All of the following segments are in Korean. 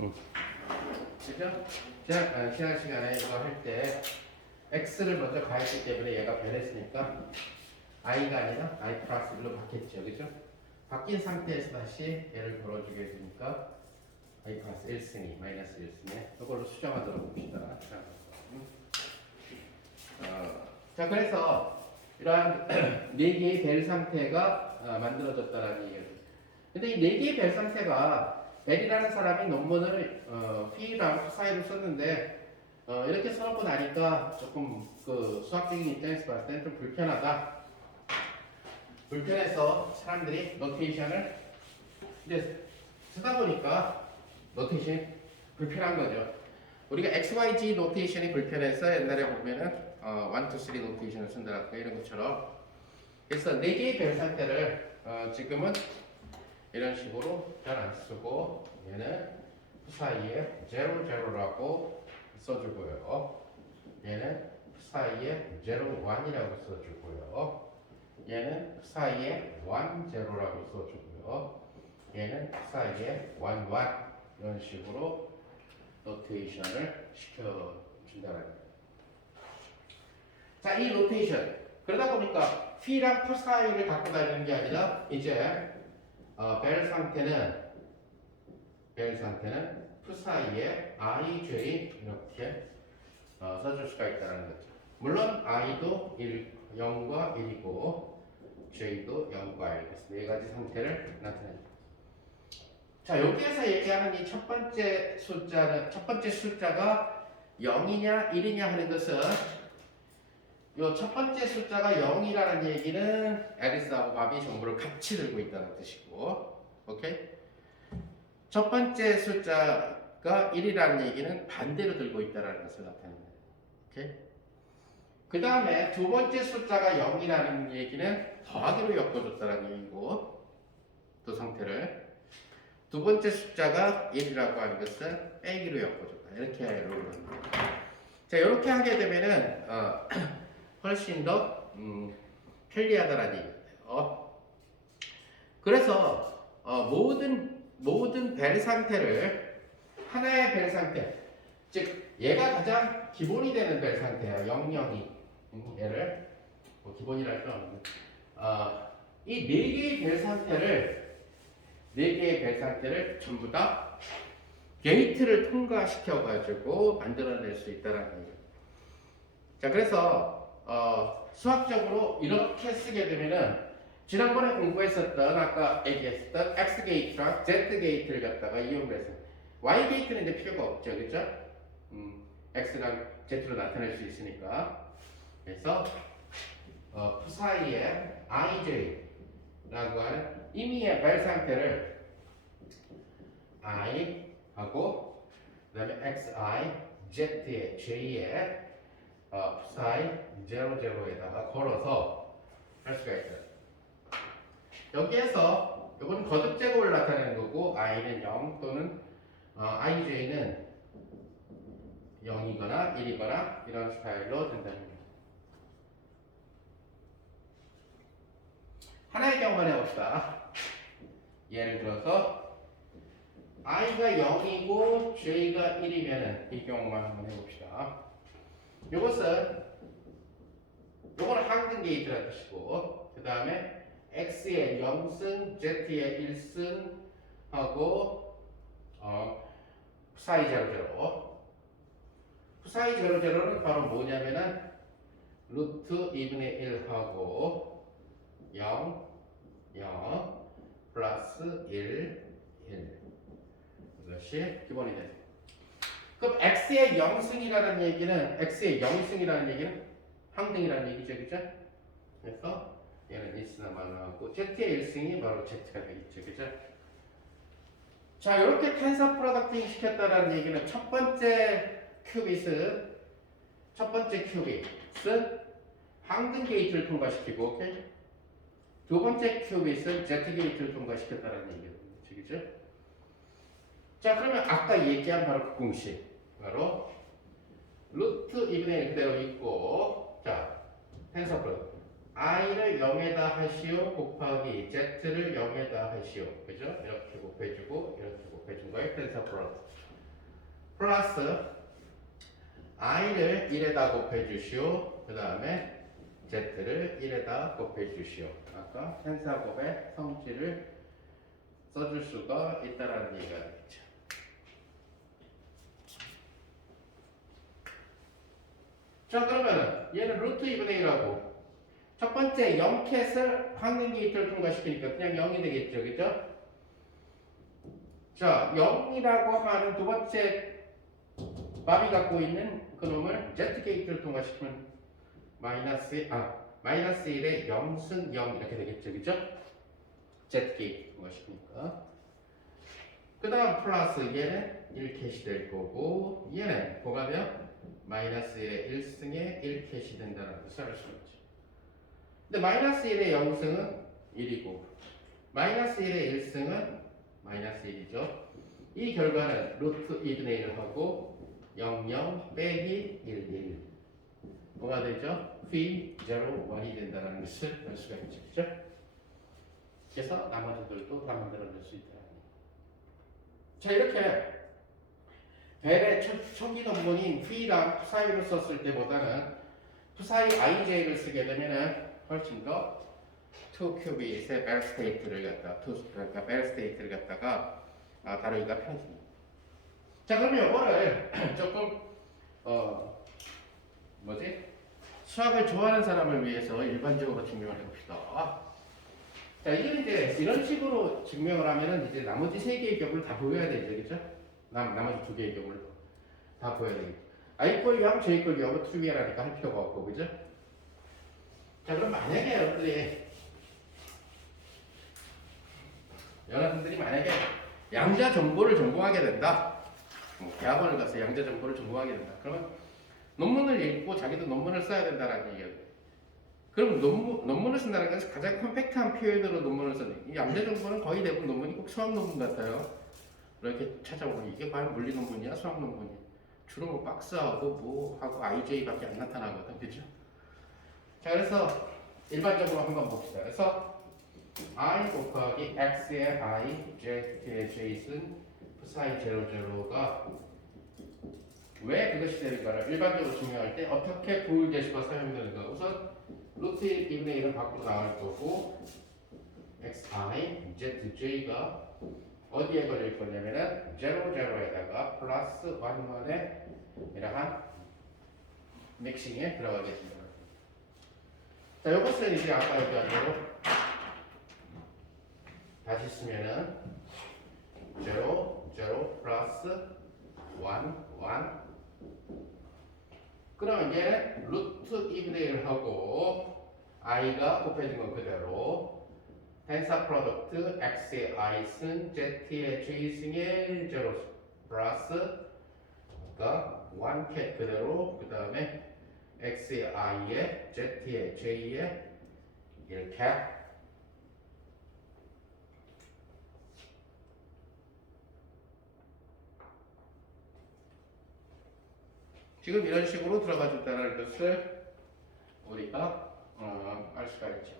그죠? 지난 시간에 이거 할 때 x를 먼저 가했기 때문에 얘가 변했으니까 i가 아니라 i 플러스 1로 바뀌었죠. 그죠? 바뀐 상태에서 다시 얘를 걸어주게 되니까 i 플러스 1승이 마이너스 1승에 이걸로 수정하도록 봅시다. 자, 그래서 이러한 4개의 벨 상태가 만들어졌다는 얘기예요. 근데 이 4개의 벨 상태가 벨이라는 사람이 논문을 P랑 사이로 썼는데 이렇게 써놓고 나니까 조금 그 수학적인 입장에서 봤을 때는 좀 불편하다. 불편해서 사람들이 노테이션을 이제 쓰다 보니까 노테이션이 불편한 거죠. 우리가 XYZ 노테이션이 불편해서 옛날에 보면은 1, 2, 3 노테이션을 쓴다랄까 이런 것처럼 그래서 4개의 별 상태를 지금은 이런 식으로 잘 안 쓰고 얘는 그 사이에 0, 0라고 써주고요. 얘는 그 사이에 0, 1이라고 써주고요. 얘는 그 사이에 1, 0라고 써주고요. 얘는 그 사이에 1, 1 이런 식으로 노테이션을 시켜준다는 거예요. 자, 이 노테이션 그러다 보니까 P랑 P 사이를 갖고 다니는 게 아니라 이제 벨 상태는 P 사이에 IJ 이렇게 써줄 수가 있다는 거죠. 물론 I도 0과 1이고 J도 0과 1 그래서 네 가지 상태를 나타냅니다. 자, 여기에서 얘기하는 이 첫 번째 숫자가 0이냐 1이냐 하는 것은 이 첫 번째 숫자가 0이라는 얘기는 애리스하고 밥이 정보를 같이 들고 있다는 뜻이고, 오케이? 첫 번째 숫자가 1이라는 얘기는 반대로 들고 있다는 것을 나타냅니다. 오케이? 그 다음에 두 번째 숫자가 0이라는 얘기는 더하기로 엮어줬다는 얘기고, 두 상태를. 두 번째 숫자가 1이라고 하는 것은 빼기로 엮어줬다. 이렇게 룰을 합니다. 자, 이렇게 하게 되면은, 훨씬 더 편리하다라는 얘기예요. 그래서 모든 벨 상태를 하나의 벨 상태, 즉 얘가 가장 기본이 되는 벨 상태예요. 0, 0이 얘를 뭐 기본이랄 건 없는데 이 네 개의 벨 상태를 전부 다 게이트를 통과시켜 가지고 만들어낼 수 있다는 얘기예요. 자, 그래서 수학적으로 이렇게 쓰게 되면은 지난번에 공부했었던 아까 얘기했었던 X 게이트랑 Z 게이트를 갖다가 이용을 해서 Y 게이트는 이제 필요가 없죠, 그죠? X랑 Z로 나타낼 수 있으니까 그래서 그 사이에 IJ라고 하는 임의의 벨 상태를 I 하고 그다음에 XI, Z의 J의 psi 00에다가 걸어서 할 수가 있어요. 여기에서 이건 거듭 제곱을 나타내는 거고 i는 0 또는 ij는 0이거나 1이거나 이런 스타일로 된다는 겁니다. 하나의 경우만 해봅시다. 예를 들어서 i가 0이고 j가 1이면 이 경우만 한번 해봅시다. 요거는 항등 게이트라는 뜻이고 그 다음에 x의 0승, z의 1승 하고 psi 00 psi 00는 바로 뭐냐면은 루트 2분의 1 하고 0, 0 플러스 1, 1 이것이 기본이 됩니다. 그럼 x의 0승이라는 얘기는 항등이라는 얘기죠, 그죠? 그래서 얘는 1승 나오고 z의 1승이 바로 z가 되겠죠, 그죠? 자, 이렇게 텐서 프로덕팅 시켰다라는 얘기는 첫 번째 큐빗은 항등 게이트를 통과시키고, 오케이? 두 번째 큐빗은 z 게이트를 통과시켰다라는 얘기죠, 그죠? 자, 그러면 아까 얘기한 바로 그 공식 바로 루트 2분의 1 그대로 있고 자, 텐서 프로덕트 i를 0에다 하시오 곱하기 z를 0에다 하시오 그죠? 이렇게 곱해주고 이렇게 곱해준 거예요. 텐서 프로덕트 플러스 i를 1에다 곱해 주시오. 그 다음에 z를 1에다 곱해 주시오. 아까 텐사 곱의 성질을 써줄 수가 있다라는 얘기가 되겠죠. 자, 그러면은 얘는 루트 2분의 1하고 첫 번째 0캣을 확는 게이트를 통과시키니까 그냥 0이 되겠죠. 그죠? 자, 0이라고 하는 두 번째 밥이 갖고 있는 그놈을 Z 게이트를 통과시키면 마이너스 1에 0승 0 이렇게 되겠죠. 그죠? Z 게이트 통과시키니까. 그 다음 플러스 얘는 1캣이 될 거고 얘는 뭐가 돼요? 마이너스 1에 1승에 1캣이 된다는 것을 알 수 있죠. 근데 마이너스 1의 0승은 1이고 마이너스 1의 1승은 마이너스 1이죠. 이 결과는 루트 2분의 1하고 00 빼기 11 뭐가 되죠? phi 0, 1이 된다는 것을 알 수가 있죠. 그죠? 그래서 나머지들도 다 만들어낼 수 있다. 자, 이렇게 벨의 초기 논문인 phi랑 psi를 썼을 때보다는 psi ij를 쓰게 되면은 훨씬 더 2큐빗의 벨 스테이트를 그러니까 벨 스테이트를 갖다가 다루기가 편해집니다. 자, 그러면 이거를 조금 수학을 좋아하는 사람을 위해서 일반적으로 증명을 해봅시다. 자, 이게 이제 이런 식으로 증명을 하면은 이제 나머지 세 개의 격을 다 보여야 되죠, 그렇죠? 나머지 두 개의 격을 다 보여야 되겠죠. I 꼴 0, J 꼴 0은 트리비얼하니까 할 필요가 없고, 그죠? 자, 그럼 만약에 여러분들이 만약에 양자 정보를 전공하게 된다. 대학원을 가서 양자 정보를 전공하게 된다. 그러면 논문을 읽고 자기도 논문을 써야 된다라는 얘기예요. 그럼 논문을 쓴다는 것은 가장 컴팩트한 표현으로 논문을 쓰는. 이 양자 정보는 거의 대부분 논문이 꼭 수학 논문 같아요. 이렇게 찾아보니 이게 과연 물리 논문이야, 수학 논문이야. 주로 뭐 박스하고 뭐하고 IJ밖에 안 나타나거든, 그렇죠? 자, 그래서 일반적으로 한번 봅시다. 그래서 I 곱하기 X의 I, Z의 J는 psi 00가 왜 그것이 되는가를 일반적으로 증명할 때 어떻게 부울 제시가 사용되는가. 우선 루트 2분의 1은 밖으로 나올 거고 xi, zj가 어디에 걸릴 거냐면은 00에다가 플러스 1, 1에 이러한 믹싱에 들어가게 됩니다. 자, 이것을 이제 아까 얘기한 대로 다시 쓰면은 0, 0 플러스 1, 1 그러면 얘는 루트 2분의 1을 하고 i가 곱해진 건 그대로 텐사 프로덕트 x의 i승 z의 j승의 0 플러스 그러니까 1캣 그대로 그 다음에 x의 i에 z의 j에 1캣 지금 이런 식으로 들어가 준다는 것을 우리가 알 수가 있죠.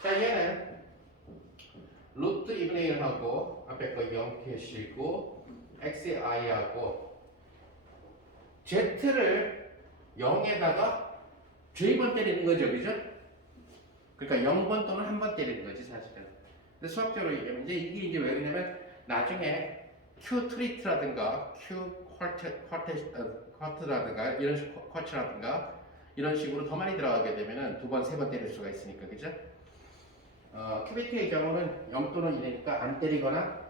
자, 얘는 루트 2분의 1하고 앞에 거 0캣이고 x의 i하고 z를 0에다가 j번 때리는 거죠, 그죠? 그러니까 0번 또는 1번 때리는 거지 사실은. 근데 수학적으로 얘기하면 이게 왜 그러냐면 나중에 Q 트리트라든가 Q 쿼트라든가 이런 쿼츠라든가 이런 식으로 더 많이 들어가게 되면은 두 번, 세 번 때릴 수가 있으니까, 그죠? 큐비트의 경우는 0 또는 1이니까 안 때리거나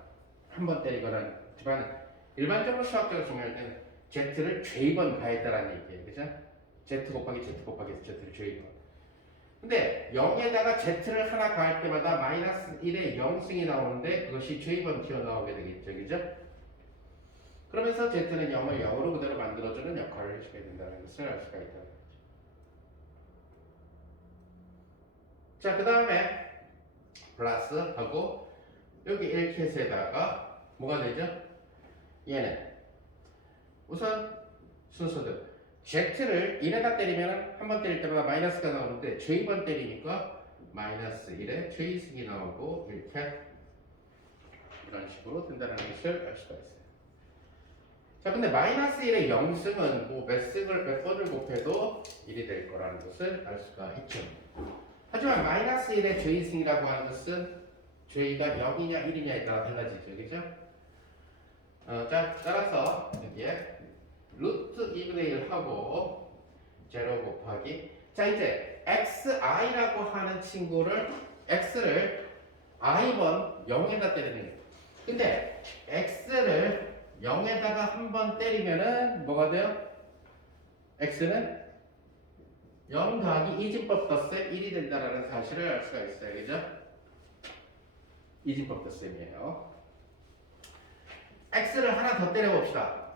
한 번 때리거나 하지만 일반적으로 수학적으로 중요할 때는 Z를 J번 가했다라는 얘기예요, 그죠? Z 곱하기 Z 곱하기 Z를 J번. 근데 0에다가 Z를 하나 가할 때마다 마이너스 1에 0승이 나오는데 그것이 J번 튀어나오게 되겠죠, 그죠? 그러면서 Z는 0을 0으로 그대로 만들어주는 역할을 해주게 된다는 것을 알 수가 있다는 거죠. 자, 그 다음에 플러스 하고 여기 1캣에다가 뭐가 되죠? 얘는 우선 순서대로 Z를 1에다 때리면 한 번 때릴 때마다 마이너스가 나오는데 J번 때리니까 마이너스 1에 J승이 나오고 1캣 이런 식으로 된다는 것을 알 수가 있어요. 자, 근데 마이너스 1의 0승은 뭐 몇 번을 곱해도 1이 될 거라는 것을 알 수가 있죠. 하지만 마이너스 1의 J승이라고 하는 것은 J가 0이냐 1이냐에 따라 달라지죠. 그죠? 자, 따라서 여기에 루트 2분의 1 하고 0 곱하기 자, 이제 xi라고 하는 친구를 x를 i번 0에다 때리는 거예요. 근데 x를 0에다가 한 번 때리면은 뭐가 돼요? x는 0 더하기 이진법 덧셈 1이 된다는 사실을 알 수가 있어요. 그죠? 이진법 덧셈이에요. x를 하나 더 때려봅시다.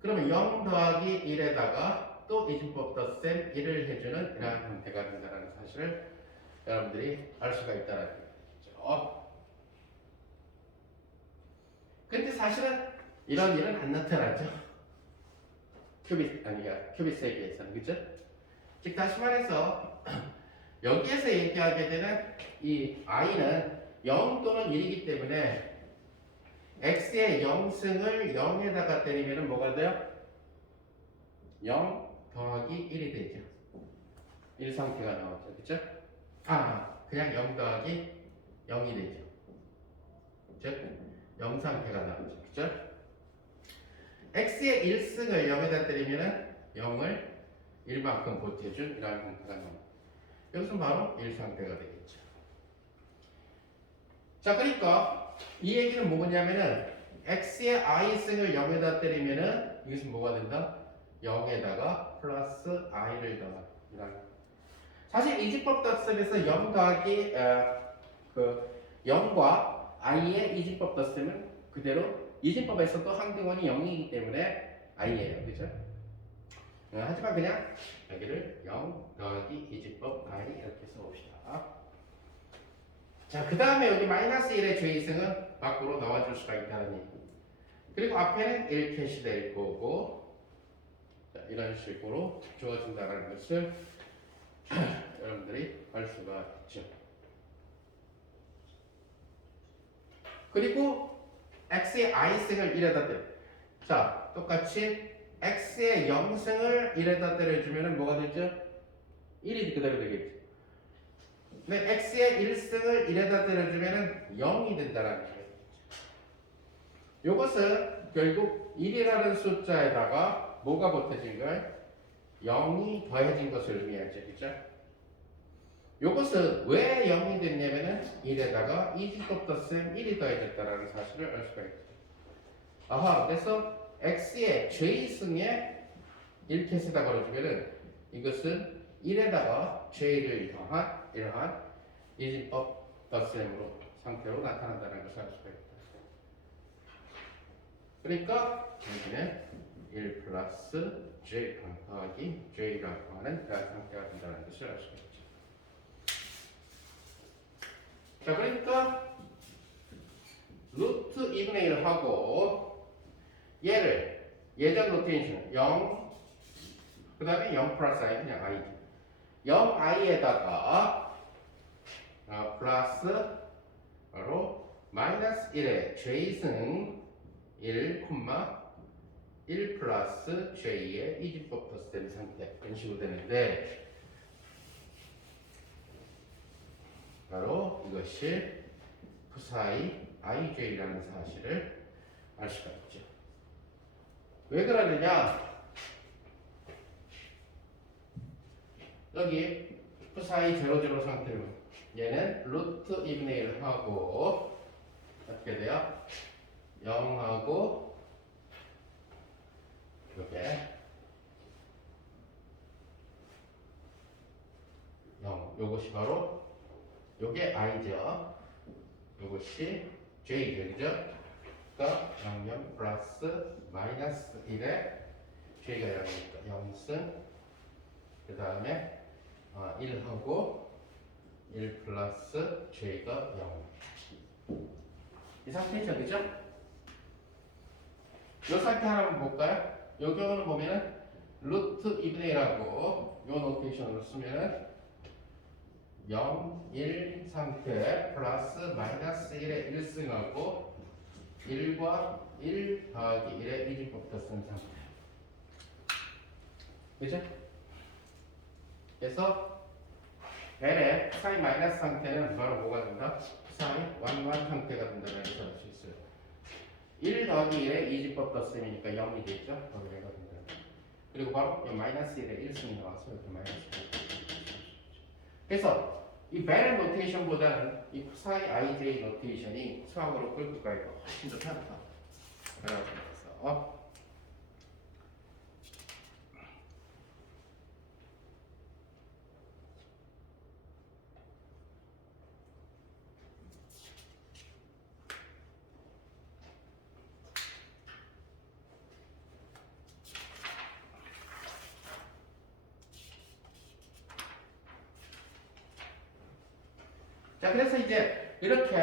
그러면 0 더하기 1에다가 또 이진법 덧셈 1을 해주는 이러한 형태가 된다는 사실을 여러분들이 알 수가 있다는 거죠. 근데 사실은 이런 일은 안 나타나죠. 큐빅 세계에서는. 그죠? 즉 다시 말해서 여기에서 얘기하게 되는 이 i는 0 또는 1이기 때문에 x의 0승을 0에다가 때리면 뭐가 돼요? 0 더하기 1이 되죠. 1 상태가 나오죠. 그쵸? 그냥 0 더하기 0이 되죠. 즉 0 상태가 나오죠. 그쵸? x의 1승을 0에다 때리면 0을 1만큼 보태준 이라는 형태가 나옵니다. 여기서 바로 1 상태가 되겠죠. 자, 그러니까 이 얘기는 뭐냐면은 x의 i승을 0에다 때리면은 이것은 뭐가 된다? 0에다가 플러스 i를 더한다. 사실 이진법 덧셈에서 0 더하기 0과 i의 이진법 덧셈은 그대로 이진법에서도 항등원이 0이기 때문에 i예요. 그죠? 하지만 그냥 여기를 0 더하기 이진법 i 이렇게 써봅시다. 자, 그 다음에 여기 마이너스 1의 J승은 밖으로 나와줄 수가 있다는 얘기. 그리고 앞에는 1캣이 될 거고, 자, 이런 식으로 주어진다는 것을 여러분들이 알 수가 있죠. 그리고 x의 i승을 1에다 때려. 자, 똑같이 x의 0승을 1에다 때려주면 뭐가 되죠? 1이 그대로 되겠죠. 근데 x의 1승을 1에다 때려주면 0이 된다는 거예요. 이것은 결국 1이라는 숫자에다가 뭐가 보태진 거예요? 0이 더해진 것을 의미하죠. 그죠? 이것은 왜 0이 됐냐면은 1에다가 이진법 덧셈 1이 더해졌다는 사실을 알 수가 있죠. 그래서 x의 j승에 1캣에다 걸어주면은 이것은 1에다가 j를 더한 이러한 이진법 덧셈으로 상태로 나타난다는 것을 알 수가 있다. 그러니까 여기는 1 플러스 j 더하기 j라고 하는 그런 상태가 된다는 것을 알 수가 있죠. 자, 그러니까 루트 2분의 1 하고 얘를 예전 노테이션 0 그 다음에 0 플러스 i 그냥 i 0i에다가 플러스 바로 마이너스 1의 j승 1, 1 플러스 j의 이진법 덧셈 상태 이런 식으로 되는데 바로 이것이 푸사이 ij라는 사실을 알 수가 있죠. 왜 그러느냐? 여기 푸사이 00 상태로 얘는 루트 2분의 1 하고 어떻게 돼요? 0하고 이렇게 0 요것이 바로 요게 i죠. 요것이 j죠. 그죠? 그러니까 0 플러스 마이너스 1에 j가 0이니까 0승 그 다음에 1하고 1 플러스 j가 0 이 상태죠. 그죠? 이 상태 하나 볼까요? 이 경우는 보면은 루트 2분의 1하고 이 노테이션으로 쓰면은 0, 1 상태 플러스 마이너스 1의 1승하고 1과 1 더하기 1의 이집법부터 쓴 상태. 그죠? 그래서 벨의 사인 마이너스 상태는 바로 뭐가 된다? 사인 1 상태가 된다는 것을 알 수 있어요. 1 더하기 1의 이집법 덧셈이니까 0이 되죠? 거기 내가 된다. 그리고 바로 마이너스 1의 1승이 나와서 이렇게 마이너스 1. 그래서 이 벨의 노테이션보다는 이 코사인 ij 노테이션이 수학으로 끌고 가기가 훨씬 더 편하다. 라고 생각해서 자, 그래서 이제 이렇게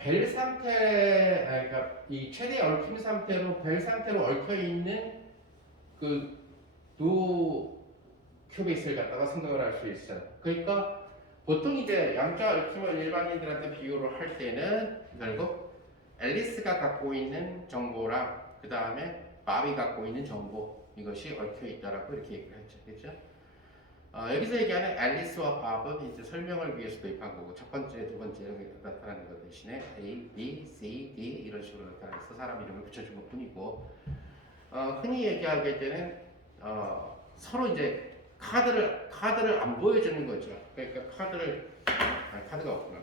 벨 상태, 그러니까 이 최대 얽힘 상태로 벨 상태로 얽혀 있는 그두 큐빅스를 갖다가 생각을 할 수 있어요. 그러니까 보통 이제 양자 얽힘을 일반인들한테 비교를 할 때는 결국 앨리스가 갖고 있는 정보랑 그 다음에 밥이 갖고 있는 정보 이것이 얽혀 있다라고 이렇게 얘기를 했죠, 그렇죠? 여기서 얘기하는 앨리스와 밥은 이제 설명을 위해서 도입한 거고 첫 번째, 두 번째 이렇게 나타나는 것 대신에 A, B, C, D 이런 식으로 나타나서 사람 이름을 붙여준 것 뿐이고 흔히 얘기하게 되는 서로 이제 카드를 안 보여주는 거죠. 그러니까 카드가 없구나.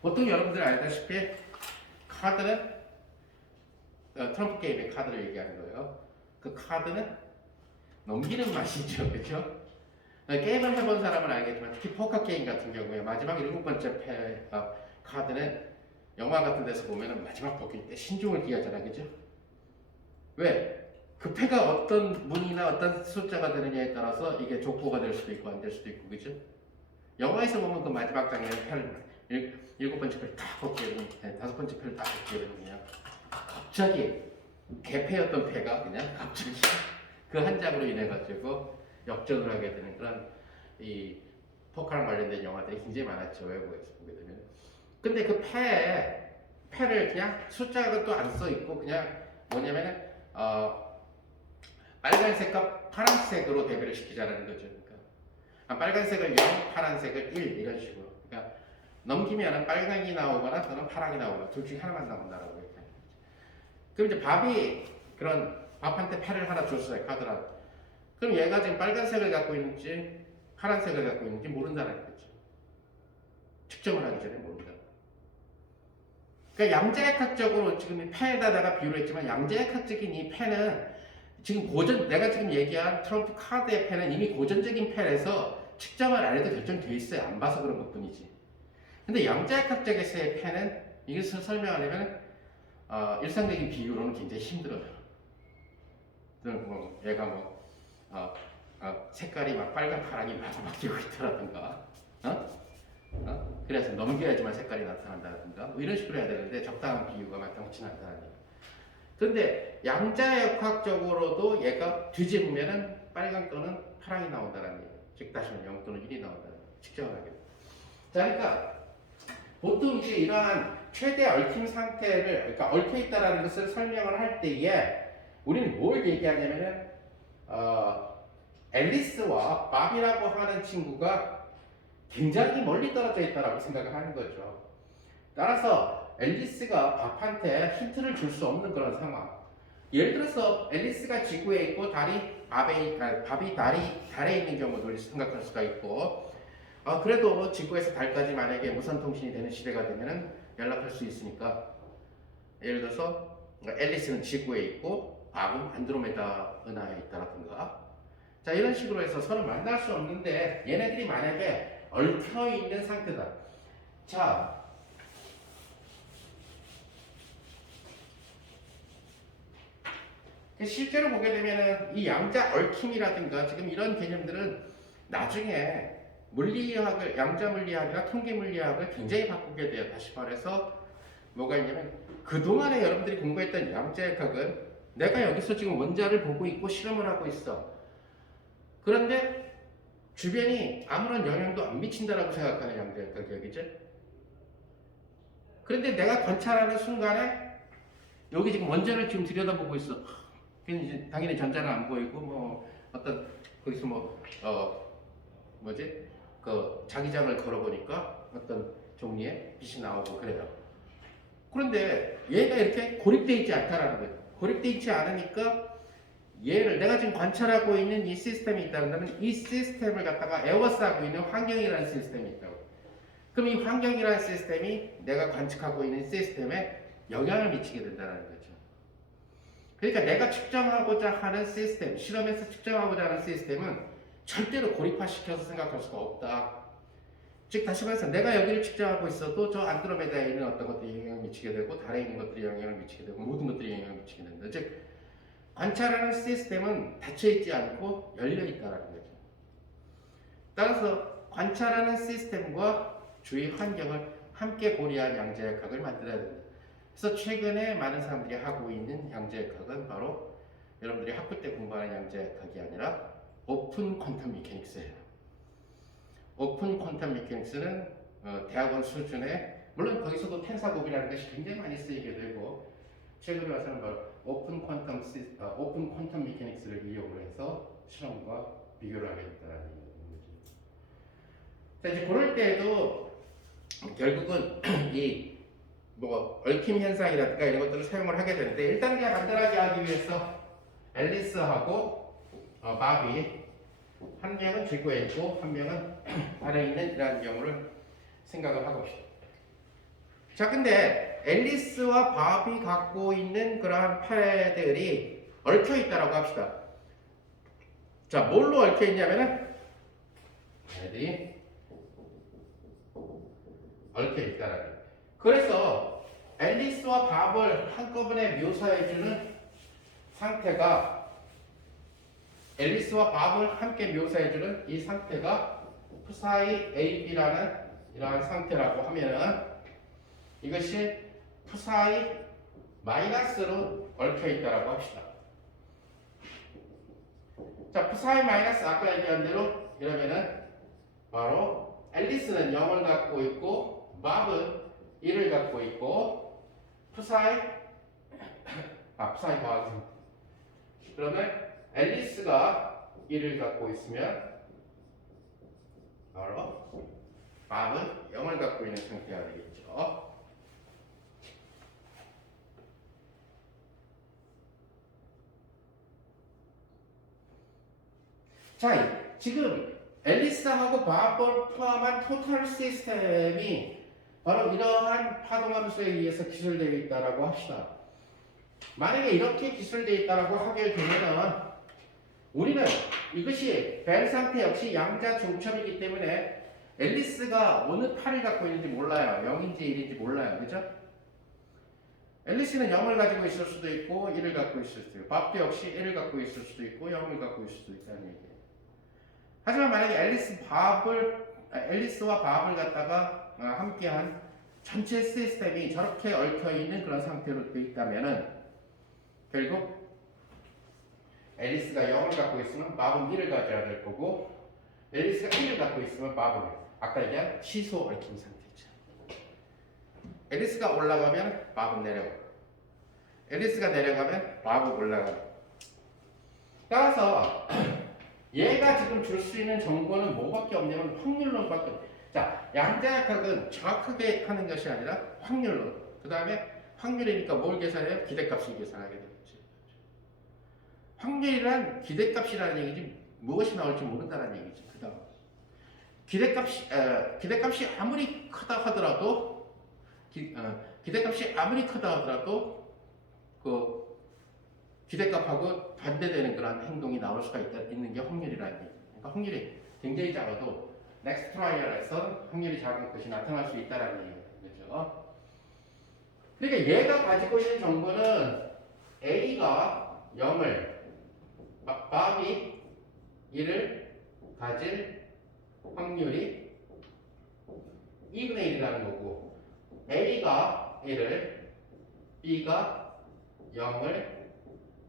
보통 여러분들 알다시피 카드는 트럼프 게임의 카드를 얘기하는 거예요. 그 카드는 넘기는 맛이죠, 그렇죠? 게임을 해본 사람은 알겠지만 특히 포커 게임 같은 경우에 마지막 7번째 카드는 영화 같은 데서 보면은 마지막 보기 때 신중을 기하잖아, 그죠? 왜? 그 패가 어떤 문이나 어떤 숫자가 되느냐에 따라서 이게 족보가 될 수도 있고 안 될 수도 있고, 그죠? 영화에서 보면 그 마지막 장면에 패를 7번째 패를 딱 걷게 되는, 5번째 패를 딱 걷게 되는 그냥 갑자기 개패였던 패가 그냥 갑자기 그 한 장으로 인해 가지고 역전을 하게 되는 그런 이 포커랑 관련된 영화들이 굉장히 많았죠, 외국에서 보게 되면. 근데 그 패를 그냥 숫자가 또 안 써 있고 그냥 뭐냐면은 빨간색과 파란색으로 대비를 시키자는 거죠. 그러니까 빨간색을 0, 파란색을 1 이런 식으로. 그러니까 넘기면은 빨강이 나오거나 또는 파랑이 나오거나 둘 중에 하나만 나온다라고 얘기하는 거죠. 그럼 이제 밥이 그런 밥한테 패를 하나 줬어요, 카드라고. 그럼 얘가 지금 빨간색을 갖고 있는지 파란색을 갖고 있는지 모른다는 거죠. 측정을 하기 전에 모른다. 그러니까 양자역학적으로 지금 패에다가 비유를 했지만 양자역학적인 이 패는 지금 내가 지금 얘기한 트럼프 카드의 패는 이미 고전적인 패에서 측정을 안 해도 결정되어 있어요. 안 봐서 그런 것 뿐이지. 근데 양자역학적에서의 패는 이것을 설명하려면 일상적인 비유로는 굉장히 힘들어요. 얘가 색깔이 막 빨간 파랑이 막 바뀌고 있다라든가, 그래서 넘겨야지만 색깔이 나타난다든가, 뭐 이런 식으로 해야 되는데 적당한 비유가 마땅치 않다는 얘기. 그런데 양자역학적으로도 얘가 뒤집으면은 빨간 또는 파랑이 나온다는 얘기. 즉 다시 말하면 0 또는 1이 나온다는 측정을 하게 됩니다. 자, 그러니까 보통 이제 이러한 최대 얽힘 상태를, 그러니까 얽혀 있다라는 것을 설명을 할 때에 우리는 뭘 얘기하냐면은 앨리스와 밥이라고 하는 친구가 굉장히 멀리 떨어져 있다라고 생각을 하는 거죠. 따라서 앨리스가 밥한테 힌트를 줄 수 없는 그런 상황. 예를 들어서 앨리스가 지구에 있고 밥이 달에 있는 경우도 생각할 수가 있고, 그래도 지구에서 달까지 만약에 무선 통신이 되는 시대가 되면은 연락할 수 있으니까, 예를 들어서 앨리스는 지구에 있고 밥은 안드로메다 은하에 있다라든가, 자, 이런 식으로 해서 서로 만날 수 없는데 얘네들이 만약에 얽혀 있는 상태다. 자, 실제로 보게 되면은 이 양자 얽힘이라든가 지금 이런 개념들은 나중에 양자 물리학이나 통계 물리학을 굉장히 바꾸게 돼요. 다시 말해서 뭐가 있냐면 그동안에 여러분들이 공부했던 양자역학은 내가 여기서 지금 원자를 보고 있고 실험을 하고 있어. 그런데 주변이 아무런 영향도 안 미친다라고 생각하는 양자역학이죠. 그런데 내가 관찰하는 순간에 여기 지금 원전을 지금 들여다보고 있어. 이제 당연히 전자는 안 보이고 뭐 어떤 거기서 뭐지 그 자기장을 걸어보니까 어떤 종류의 빛이 나오고 그래요. 그런데 얘가 이렇게 고립되어 있지 않다라는 거예요. 고립되어 있지 않으니까 얘를 내가 지금 관찰하고 있는 이 시스템이 있다면 이 시스템을 갖다가 에워싸고 있는 환경이라는 시스템이 있다고. 그럼 이 환경이라는 시스템이 내가 관측하고 있는 시스템에 영향을 미치게 된다는 거죠. 그러니까 내가 측정하고자 하는 시스템, 실험에서 측정하고자 하는 시스템은 절대로 고립화시켜서 생각할 수가 없다. 즉 다시 말해서 내가 여기를 측정하고 있어도 저 안드로메다에 있는 어떤 것들이 영향을 미치게 되고 달에 있는 것들이 영향을 미치게 되고 모든 것들이 영향을 미치게 된다. 즉 관찰하는 시스템은 닫혀있지 않고 열려있다는 거죠. 따라서 관찰하는 시스템과 주위 환경을 함께 고려한 양자역학을 만들어야 됩니다. 그래서 최근에 많은 사람들이 하고 있는 양자역학은 바로 여러분들이 학부 때 공부하는 양자역학이 아니라 오픈 퀀텀 미케닉스예요. 오픈 퀀텀 미케닉스는 대학원 수준의 물론 거기서도 텐사곱이라는 것이 굉장히 많이 쓰이게 되고 최근에 와서는 바로 오픈 퀀텀 미케닉스를 이용을 해서 실험과 비교를 하게 됐다는 얘기죠. 자 이제 그럴 때에도 결국은 이 뭐 얽힘 현상이라든가 이런 것들을 사용을 하게 되는데 일단 그냥 간단하게 하기 위해서 앨리스하고 바비 한 명은 지구에 있고 한 명은 달에 있는 이라는 경우를 생각을 하고 있습니다. 자 근데 앨리스와 바비 갖고 있는 그러한 패들이 얽혀 있다라고 합시다. 자 뭘로 얽혀 있냐면은 애들이 얽혀 있다라는 거예요. 그래서 앨리스와 밥을 한꺼번에 묘사해주는 상태가 앨리스와 밥을 함께 묘사해주는 이 상태가 푸사이 AB라는 이러한 상태라고 하면은 이것이 푸사이 마이너스로 얽혀 있다라고 합시다. 자, 푸사이 마이너스 아까 얘기한 대로 이러면은 바로 앨리스는 0을 갖고 있고 밥은 1을 갖고 있고 푸사이 더하기 그러면 앨리스가 1을 갖고 있으면 바로 밥은 0을 갖고 있는 상태가 되겠죠. 자, 지금 앨리스하고 밥을 포함한 토탈 시스템이 바로 이러한 파동함수에 의해서 기술되어 있다라고 합시다. 만약에 이렇게 기술되어 있다라고 하게 되면 우리는 이것이 벨 상태 역시 양자 중첩이기 때문에 앨리스가 어느 팔을 갖고 있는지 몰라요. 0인지 1인지 몰라요. 그죠? 앨리스는 0을 가지고 있을 수도 있고 1을 갖고 있을 수도 있고 밥도 역시 1을 갖고 있을 수도 있고 0을 갖고 있을 수도 있다는 얘기예요. 하지만 만약에 앨리스와 밥을 갖다가 함께한 전체 시스템이 저렇게 얽혀있는 그런 상태로 되어 있다면은 결국 앨리스가 0을 갖고 있으면 밥은 1을 가져야 될 거고 앨리스가 1을 갖고 있으면 밥은 아까 얘기한 시소 얽힌 상태죠. 앨리스가 올라가면 밥은 내려가고 앨리스가 내려가면 밥은 올라가고 따라서 얘가 지금 줄 수 있는 정보는 뭐밖에 없냐면 확률론밖에 없어요. 자, 양자역학은 정확하게 하는 것이 아니라 확률론. 그 다음에 확률이니까 뭘 계산해요? 기대값을 계산하게 되겠죠. 확률이란 기대값이라는 얘기지 무엇이 나올지 모른다는 얘기죠. 그 다음 기대값이 아무리 크다 하더라도 기대값이 아무리 크다 하더라도 그 기대값하고 반대되는 그런 행동이 나올 수가 있는 게 확률이라는 얘기예요. 그러니까 확률이 굉장히 작아도 넥스트 트라이얼에서 확률이 작은 것이 나타날 수 있다는 얘기예요. 그렇죠? 그러니까 얘가 가지고 있는 정보는 A가 0을 밥이 1을 가질 확률이 2분의 1이라는 거고 A가 1을 B가 0을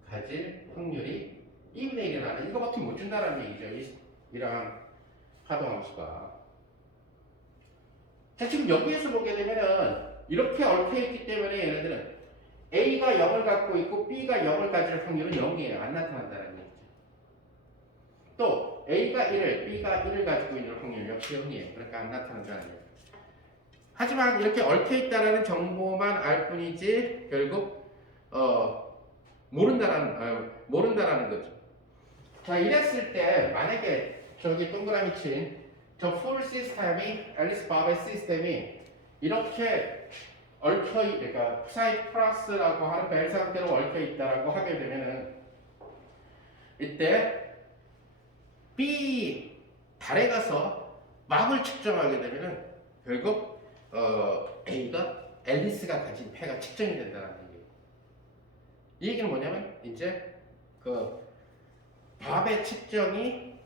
가질 확률이 2분의 1이라는 이거밖에 못 준다는 얘기죠. 이러한 파동함수가. 자, 지금 여기에서 보게 되면은 이렇게 얽혀 있기 때문에 얘네들은 A가 0을 갖고 있고 B가 0을 가질 확률은 0이에요. 안 나타난다는 얘기죠. 또 A가 1을 B가 1을 가지고 있는 확률 역시 0이에요. 그러니까 안 나타난다는 얘기예요. 하지만 이렇게 얽혀 있다라는 정보만 알 뿐이지 결국 모른다라는 거죠. 자, 이랬을 때 만약에 저기 동그라미 친 저 풀 시스템이 앨리스 밥의 시스템이 이렇게 그러니까 사이프러스라고 하는 벨 상태로 얽혀 있다라고 하게 되면은 이때 B 달에 가서 맙을 측정하게 되면은 결국 A가 앨리스가 가진 패가 측정이 된다는 얘기예요. 이 얘기는 뭐냐면 이제 그 밥의 측정이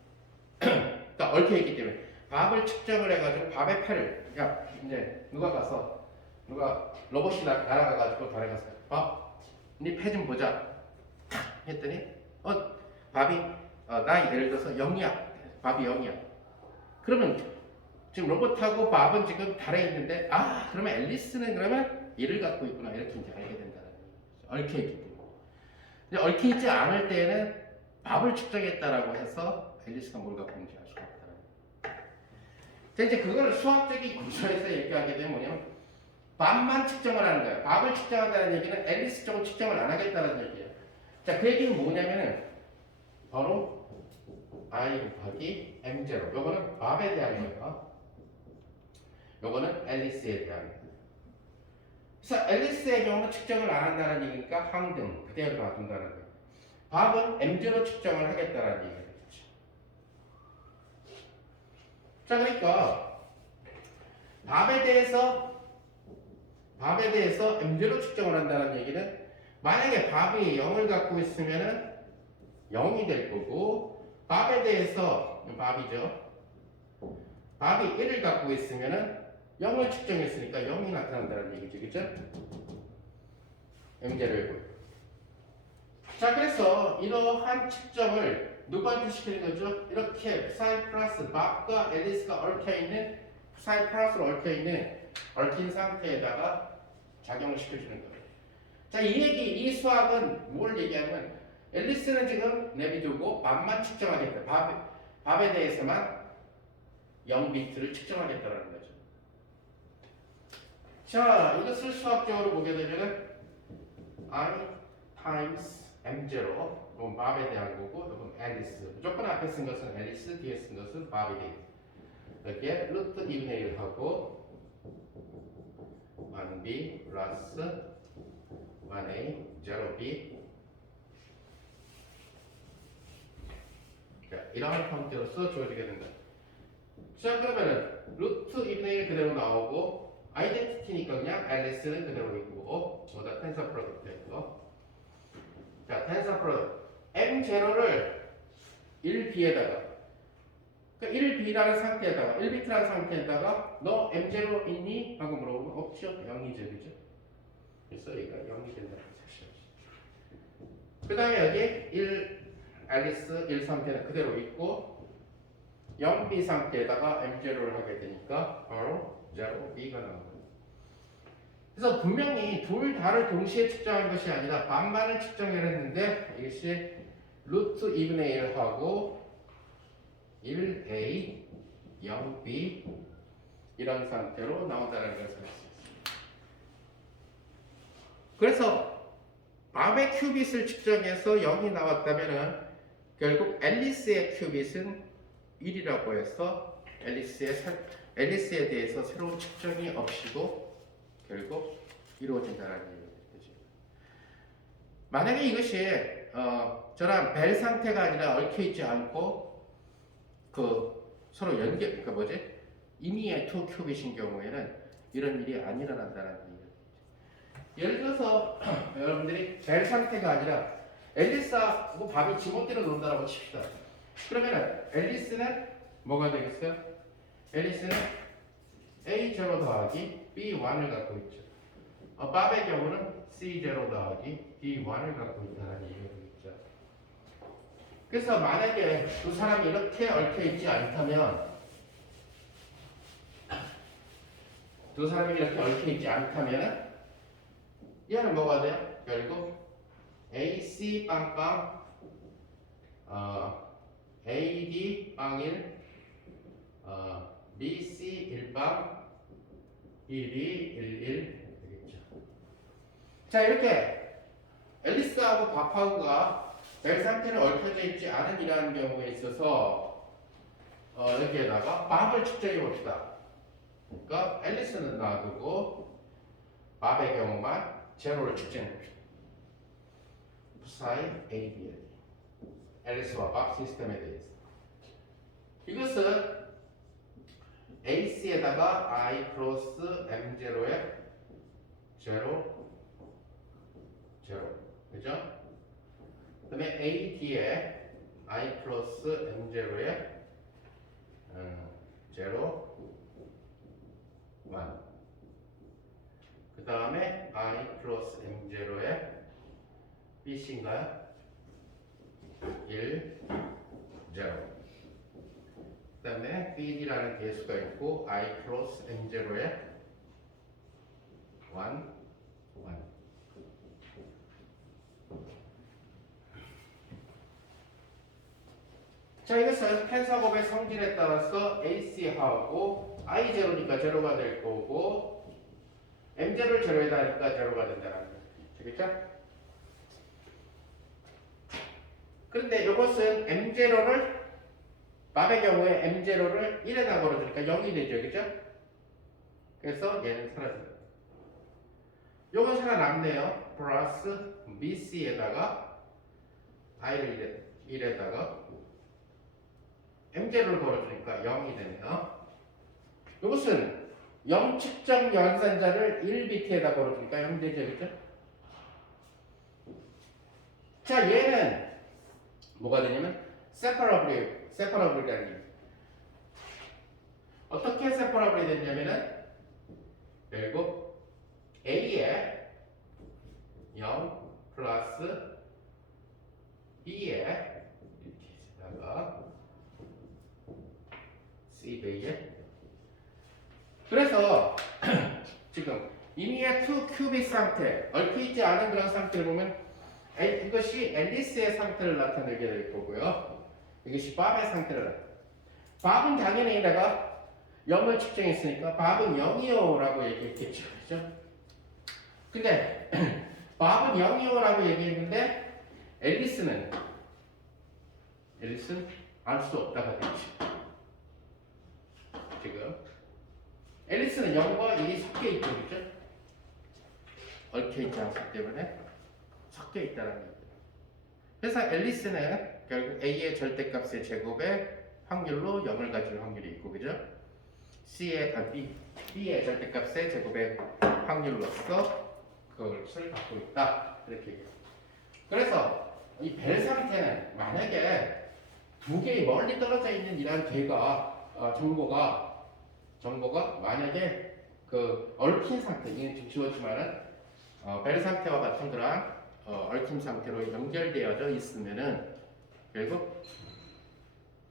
그러니까 얽혀 있기 때문에 밥을 측정을 해가지고 밥의 패를 이제 누가 로봇이 날아가가지고 달에 가서 밥, 네 패 좀 보자 했더니 밥이 나 예를 들어서 0이야. 밥이 0이야. 그러면 지금 로봇하고 밥은 지금 달에 있는데 그러면 앨리스는 그러면 1을 갖고 있구나 이렇게 이제 알게 된다는 거죠. 얽혀 있기 때문에. 근데 얽혀 있지 않을 때는 밥을 측정했다라고 해서 앨리스가 뭘 갖고 있는지 알 수가 없다는 거예요. 자, 이제 그걸 수학적인 구조에서 얘기하게 되면 뭐냐면 밥만 측정을 하는 거예요. 밥을 측정한다는 얘기는 앨리스 쪽은 측정을 안 하겠다는 얘기예요. 자, 그 얘기는 뭐냐면은 바로 I 곱하기 M0. 요거는 밥에 대한 거예요. 요거는 앨리스에 대한 거예요. 그래서 앨리스의 경우는 측정을 안 한다는 얘기니까 항등 그대로 놔둔다는 거예요. 밥은 M0 측정을 하겠다는 얘기가 되겠죠. 자, 그러니까 밥에 대해서 M0 측정을 한다는 얘기는 만약에 밥이 0을 갖고 있으면은 0이 될 거고 밥에 대해서 밥이죠. 밥이 1을 갖고 있으면은 0을 측정했으니까 0이 나타난다는 얘기죠. 그죠? M0를 해보요. 자, 그래서 이러한 측정을 누구한테 시키는 거죠? 이렇게 사이프러스 밥과 앨리스가 얽혀있는 사이프러스로 얽힌 상태에다가 작용을 시켜주는 거예요. 자, 이 수학은 뭘 얘기하면 앨리스는 지금 내비두고 밥만 측정하겠다. 밥에 대해서만 0비트를 측정하겠다는 거죠. 자, 이것을 수학적으로 보게 되면은 I times M0 이건 밥에 대한 거고 이건 앨리스. 무조건 앞에 쓴 것은 앨리스, 뒤에 쓴 것은 밥이 되겠습니다. 이렇게 루트 2분의 1하고 1b 플러스 1a 0b 이러한 형태로서 주어지게 된다. 자, 그러면은 루트 2분의 1 그대로 나오고 아이덴티티니까 그냥 앨리스는 그대로 있고 저다 텐서 프로덕트 했고 자, 텐서 프로덕트 M0를 1b에다가 그러니까 1b라는 상태에다가 1비트라는 상태에다가 너 M0 있니? 하고 물어보면 없죠. 0이죠. 그죠? 그래서 여기가 0이 된다는 사실이죠. 그 다음에 여기 1 앨리스 1 상태는 그대로 있고 0b 상태에다가 M0를 하게 되니까 바로 0b가 나옵니다. 그래서 분명히 둘 다를 동시에 측정한 것이 아니라 반만을 측정했는데 이것이 루트 2분의 1하고 1a 0b 이런 상태로 나온다는 것을 알 수 있습니다. 그래서 밥의 큐빗을 측정해서 0이 나왔다면은 결국 앨리스의 큐빗은 1이라고 해서 앨리스에 대해서 새로운 측정이 없이도 결국 이루어진다는 얘기죠. 만약에 이것이 저런 벨 상태가 아니라 얽혀 있지 않고 서로 임의의 투 큐빗인 경우에는 이런 일이 안 일어난다는 얘기죠. 예를 들어서 여러분들이 벨 상태가 아니라 앨리스하고 밥이 지멋대로 논다라고 칩시다. 그러면 앨리스는 뭐가 되겠어요? 앨리스는 A0 더하기 B1을 갖고 있죠. 밥의 경우는 C0 더하기 D1을 갖고 있다는 얘기가 되겠죠. 그래서 만약에 두 사람이 이렇게 얽혀 있지 않다면 두 사람이 이렇게 얽혀 있지 않다면 얘는 뭐가 돼요? 결국 AC 빵빵 AD 빵1 BC 1빵 1이 11 되겠죠. 자, 이렇게 앨리스하고 밥하고가 벨 상태는 얽혀져 있지 않은 이러한 경우에 있어서 여기에다가 밥을 측정해 봅시다. 그러니까 앨리스는 놔두고 밥의 경우만 제로를 측정해 봅시다. 사이 ABL 앨리스와 밥 시스템에 대해서 이것은 AC에다가 I 플러스 M0에 제로 그죠? 그 다음에 AD에 I 플러스 M0에 제로 1 그 다음에 I 플러스 M0에 BC인가요? 1 0 그 다음에 BD라는 개수가 있고 I 플러스 M0에 1 자, 이것은 펜사곱의 성질에 따라서 AC하고 I0니까 제로가 될 거고 M0를 제로에다 하니까 제로가 된다는 거죠. 되겠죠? 그런데 이것은 M0를 밥의 경우에 M0를 1에다 걸어주니까 0이 되죠. 그죠? 그래서 얘는 사라집니다. 요건 살아남네요. 플러스 BC에다가 I를 1에다가 M0를 걸어주니까 0이 되네요. 이것은 0 측정 연산자를 1비트에다 걸어주니까 0 되죠. 그죠? 자, 얘는 뭐가 되냐면 세퍼러블이라는 게 어떻게 세퍼러블이 됐냐면은 결국 A에 0 플러스 B에 이렇게 해다가 C배에 그래서 지금 이미의 2 큐빅 상태 얽혀있지 않은 그런 상태를 보면 이것이 앨리스의 상태를 나타내게 될 거고요. 이것이 밥의 상태를 나타내요. 밥은 당연히 내가 0을 측정했으니까 밥은 0이요라고 얘기했겠죠. 그죠? 근데 밥은 0이요라고 얘기했는데 앨리스는 알 수 없다가 되죠. 지금 앨리스는 0과 1이 섞여 있죠. 그죠? 얽혀 있지 않기 때문에 섞여 있다는 거죠. 그래서 앨리스는 결국 A의 절대값의 제곱에 확률로 0을 가질 확률이 있고, 그죠? B의 절대값의 제곱의 확률로서 그것을 갖고 있다. 이렇게 얘기해요. 그래서 이 벨 상태는 만약에 두 개의 멀리 떨어져 있는 이러한 개가 정보가 만약에 그 얽힌 상태, 이게 지금 지웠지만은 벨 상태와 같은 그러한 얽힘 상태로 연결되어져 있으면은 결국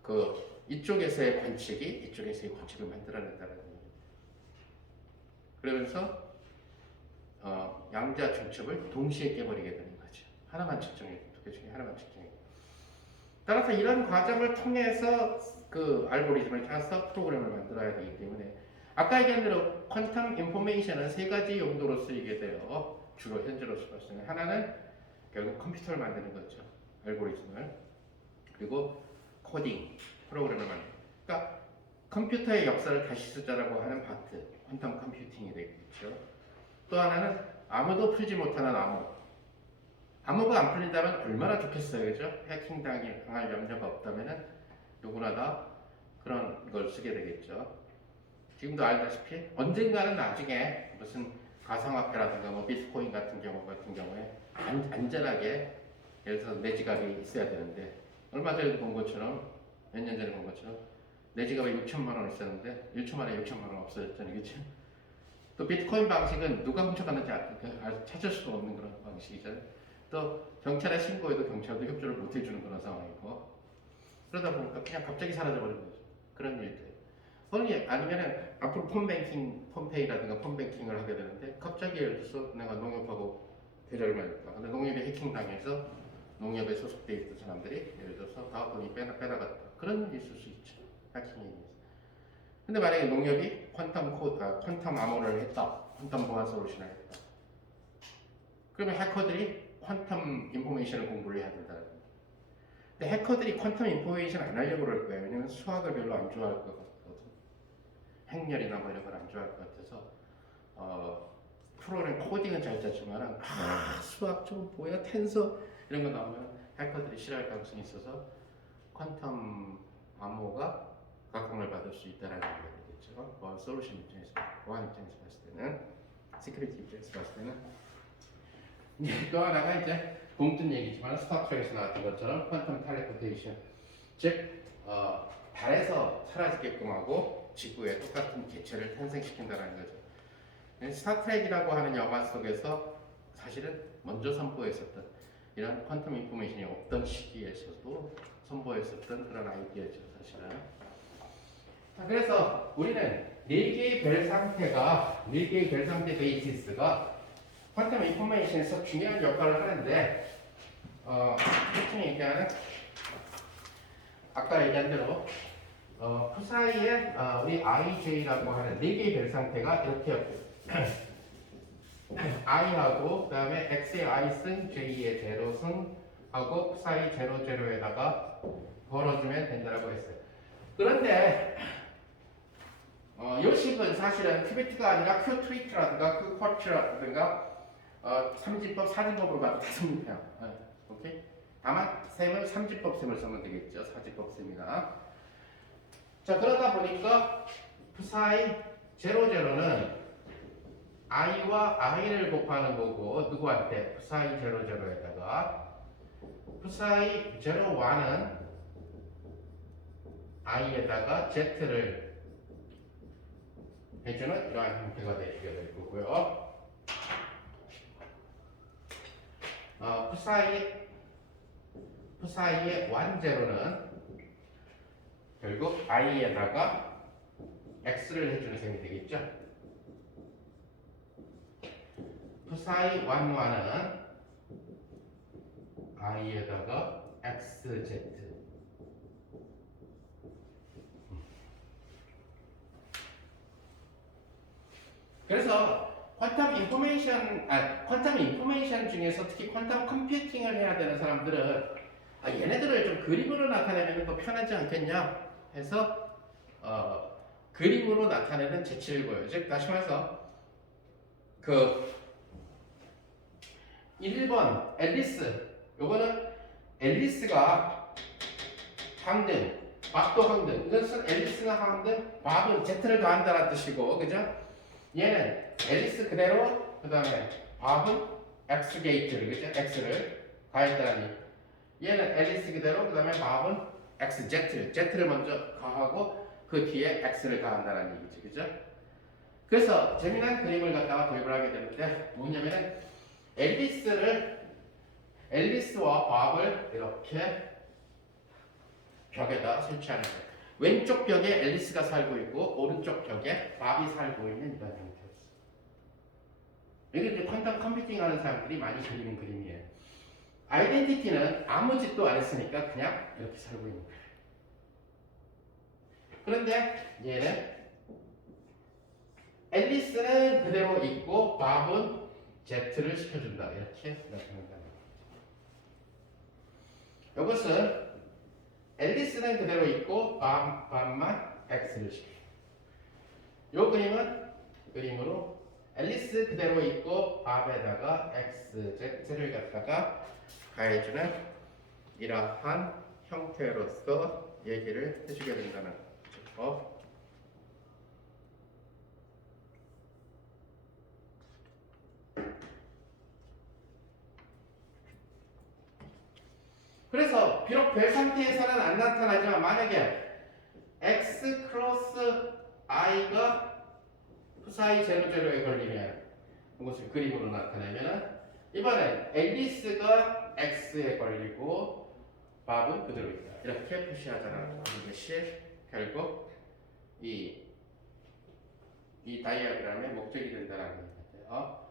그 이쪽에서의 관측이 이쪽에서의 관측을 만들어낸다는 얘기예요. 그러면서 양자 중첩을 동시에 깨버리게 되는 거죠. 하나만 측정해, 두 개 중에 하나만 측정해. 따라서 이런 과정을 통해서 그 알고리즘을 짜서 프로그램을 만들어야 되기 때문에 아까 얘기한 대로 퀀텀 인포메이션은 세 가지 용도로 쓰이게 돼요. 주로 현재로 쓰는 하나는 결국 컴퓨터를 만드는 거죠. 알고리즘을. 그리고 코딩, 프로그램을 만드는 거죠. 그러니까 컴퓨터의 역사를 다시 쓰자라고 하는 파트, 퀀텀 컴퓨팅이 되겠죠. 또 하나는 아무도 풀지 못하는 암호가 안 풀린다면 얼마나 좋겠어요. 그죠? 해킹 당할 염려가 없다면 누구나 다 그런 걸 쓰게 되겠죠. 지금도 알다시피 언젠가는 나중에 무슨 가상화폐라든가 뭐 비트코인 같은 경우에 안전하게 예를 들어서 내 지갑이 있어야 되는데 얼마 전에 본 것처럼 몇 년 전에 본 것처럼 내 지갑에 6천만 원 있었는데 1초 만에 6천만 원 없어졌잖아요. 그렇죠? 또 비트코인 방식은 누가 훔쳐갔는지 찾을 수가 없는 그런 방식이잖아요. 또 경찰에 신고해도 경찰도 협조를 못 해주는 그런 상황이고 그러다 보니까 그냥 갑자기 사라져버린 거죠. 그런 일들. 아니면은 앞으로 폰페이라든가 폰뱅킹을 하게 되는데 갑자기 예를 들어서 내가 농협하고 계좌를 만들었다. 근데 농협이 해킹당해서 농협에 소속돼 있던 사람들이 예를 들어서 가업돈이 빼나갔다. 그런 일이 있을 수 있죠. 해킹이 있어. 근데 만약에 농협이 퀀텀 암호를 했다. 퀀텀 보안 솔루션을 했다. 그러면 해커들이 퀀텀 인포메이션을 공부를 해야 된다는 거예요. 근데 해커들이 퀀텀 인포메이션 안 하려고 그럴 거예요. 왜냐면 수학을 별로 안 좋아할 것 같거든. 행렬이나 뭐 이런 걸 안 좋아할 것 같아서 프로그램 코딩은 잘 짜지만 수학 좀 뭐야 텐서 이런 거 나오면 해커들이 싫어할 가능성이 있어서 퀀텀 암호가 각광을 받을 수 있다는 얘기겠죠. 보안 솔루션 입장에서, 보안 입장에서 봤을 때는, 시큐리티 입장에서 봤을 때는. 또 하나가 이제 공뜬 얘기지만 스타트rek에서 나왔던 것처럼 퀀텀 텔레포테이션, 즉 달에서 사라지게끔 하고 지구에 똑같은 개체를 탄생시킨다는 거죠. 스타트rek이라고 하는 영화 속에서 사실은 먼저 선보였었던 이런 퀀텀 인포메이션이 없던 시기에서도 선보였었던 그런 아이디어죠, 사실은. 자, 그래서 우리는 4개의 별 상태가, 4개의 별 상태 베이시스가 퀀텀 인포메이션에서 중요한 역할을 하는데, 대충 얘기하는, 아까 얘기한 대로, 그 사이에 우리 IJ라고 하는 4개의 별 상태가 이렇게 I하고, 그 다음에 X의 I승, J의 제로승 하고, 그 사이 00에다가 걸어주면 된다고 했어요. 그런데, 이 식은 사실은 큐비트가 아니라 큐트리트라든가 큐쿼트라든가 3진법, 4진법으로 가도 다 씁니다. 오케이? 다만 셈은 3진법 셈을 쓰면 되겠죠. 4진법 셈이나. 자, 그러다 보니까 psi 00는 i와 i를 곱하는 거고 누구한테? psi 00에다가 psi 01은 i에다가 z를 해주는 이러한 형태가 되게 될 거고요. psi의 10는 결국 i에다가 x를 해주는 셈이 되겠죠. psi 11은 i에다가 xz. 그래서 퀀텀 인포메이션 중에서 특히 퀀텀 컴퓨팅을 해야 되는 사람들은 얘네들을 좀 그림으로 나타내면 더 편하지 않겠냐 해서 그림으로 나타내는 재치를 보여요. 즉 다시 말해서 그 1번 앨리스, 요거는 앨리스가 항등, 밥도 항등. 이것은 앨리스가 항등, 밥은 Z를 더한다는 뜻이고, 그죠? 얘는 앨리스 그대로, 그 다음에 밥은 X 게이트를, 그죠? X를 가했다니. 얘는 앨리스 그대로, 그 다음에 밥은 Z를 먼저 가하고, 그 뒤에 X를 가한다는 얘기죠, 그죠? 그래서 재미난 그림을 갖다가 도입을 하게 되는데, 뭐냐면은, 앨리스와 밥을 이렇게 벽에다 설치하는 거예요. 왼쪽 벽에 앨리스가 살고 있고 오른쪽 벽에 밥이 살고 있는 이런 형태였어요. 이게 이제 퀀텀 컴퓨팅 하는 사람들이 많이 그리는 그림이에요. 아이덴티티는 아무 짓도 안 했으니까 그냥 이렇게 살고 있는 거예요. 그런데 얘는 앨리스는 그대로 있고 밥은 Z를 시켜준다. 이렇게 나타낸다. 이것은 앨리스는 그대로 있고 밥만 X를 시켜요. 이 그림으로 앨리스 그대로 있고 밥에다가 X, Z를 갖다가 가해주는 이러한 형태로서 얘기를 해주게 된다는 거죠. 그래서 비록 별 상태에서는 안 나타나지만 만약에 x 크로스 i가 psi 00에 걸리면 이것을 그림으로 나타내면 이번엔 앨리스가 x에 걸리고 밥은 그대로 있다. 이렇게 표시하자는 것이 결국 이, 이 다이아그램의 목적이 된다는 거예요.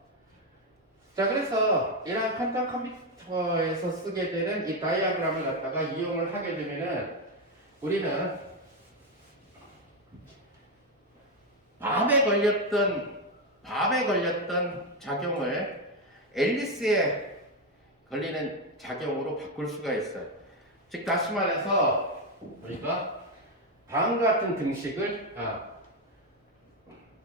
자, 그래서 이러한 퀀텀 컴퓨터에서 쓰게 되는 이 다이아그램을 갖다가 이용을 하게 되면은 우리는 밤에 걸렸던 작용을 앨리스에 걸리는 작용으로 바꿀 수가 있어요. 즉 다시 말해서 우리가 다음과 같은 등식을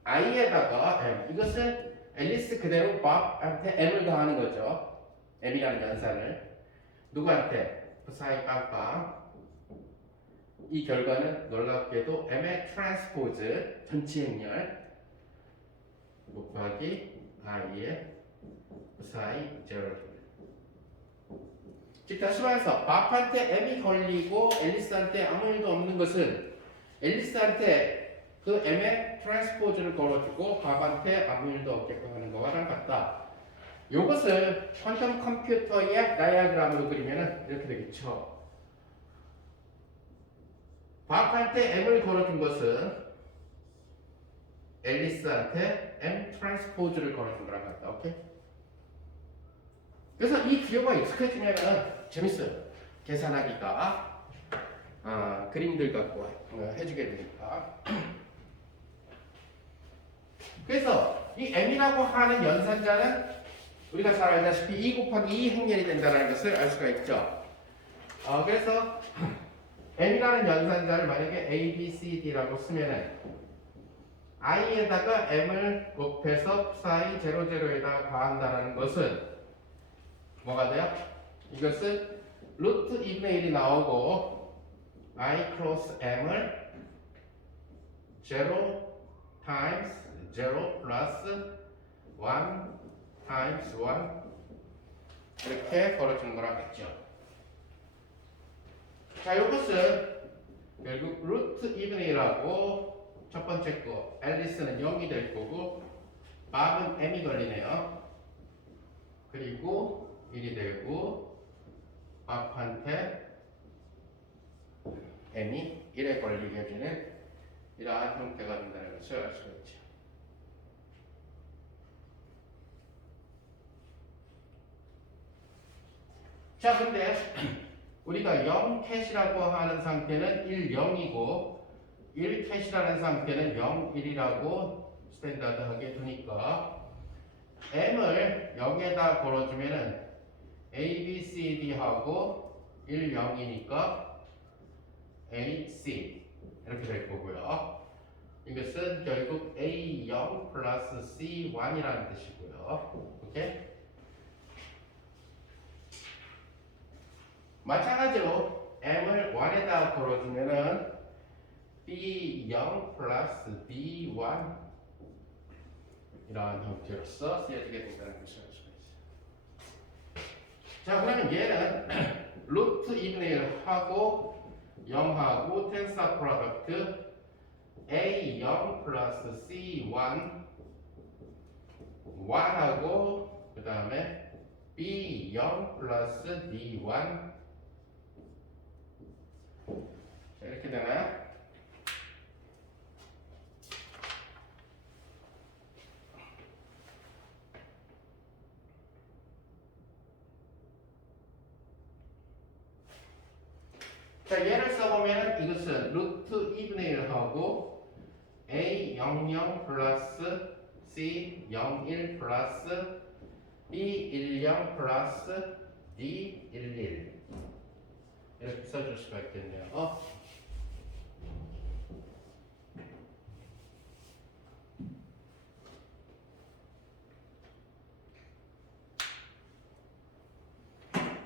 i에다가 m, 이것을 앨리스 그대로 밥한테 m을 더하는 거죠. m이라는 연산을 누구한테? 부사이 깜빵. 이 결과는 놀랍게도 m의 트랜스포즈 전치 행렬 곱하기 i의 부사이 제로. 즉 다시 말해서 밥한테 m이 걸리고 앨리스한테 아무 일도 없는 것은 앨리스한테 그 m의 트랜스포즈를 걸어주고 밥한테 아무 일도 없게끔 하는 거와랑 같다. 이것을 퀀텀 컴퓨터의 다이아그램으로 그리면 이렇게 되겠죠. 밥한테 m을 걸어준 것은 앨리스한테 m 트랜스포즈를 걸어준 거랑 같다. 오케이? 그래서 이 기호가 익숙해지면 재밌어요. 계산하기가 그림들 갖고 해주게 되니까. 그래서 이 m이라고 하는 연산자는 우리가 잘 알다시피 2 곱하기 2 행렬이 된다는 것을 알 수가 있죠. 그래서 m이라는 연산자를 만약에 a, b, c, d라고 쓰면은 i에다가 m을 곱해서 psi 0, 0에다가 가한다는 것은 뭐가 돼요? 이것은 루트 2분의 1이 나오고 i 크로스 m을 0 times 0 플러스 1 times 1 이렇게 걸어주는 거라 했죠. 자, 이것은 결국 루트 2분의 1하고 첫 번째 거 앨리스는 0이 될 거고 밥은 m이 걸리네요. 그리고 1이 되고 밥한테 m이 1에 걸리게 되는 이러한 형태가 된다는 것을 알 수가 있죠. 자, 근데 우리가 0캣이라고 하는 상태는 1, 0이고 1캣이라는 상태는 0, 1이라고 스탠다드하게 두니까 m을 0에다 걸어주면은 a, b, c, d 하고 1, 0이니까 a, c 이렇게 될 거고요. 이것은 결국 a, 0 플러스 c, 1이라는 뜻이고요. 오케이? 마찬가지로 m을 1에다 걸어주면은 b0 플러스 d1 이러한 형태로서 쓰여지게 된다는 것을 알 수가 있어요. 자, 그러면 얘는 루트 2분의 1하고 0하고 텐사 프로덕트 a0 플러스 c1 1하고 그 다음에 b0 플러스 d1 자, 이렇게 되나요? 자, 얘를 써보면 이것은 루트 2분의 1하고 a00 플러스 c01 플러스 b10 플러스 d11 이렇게 써줄 수가 있겠네요.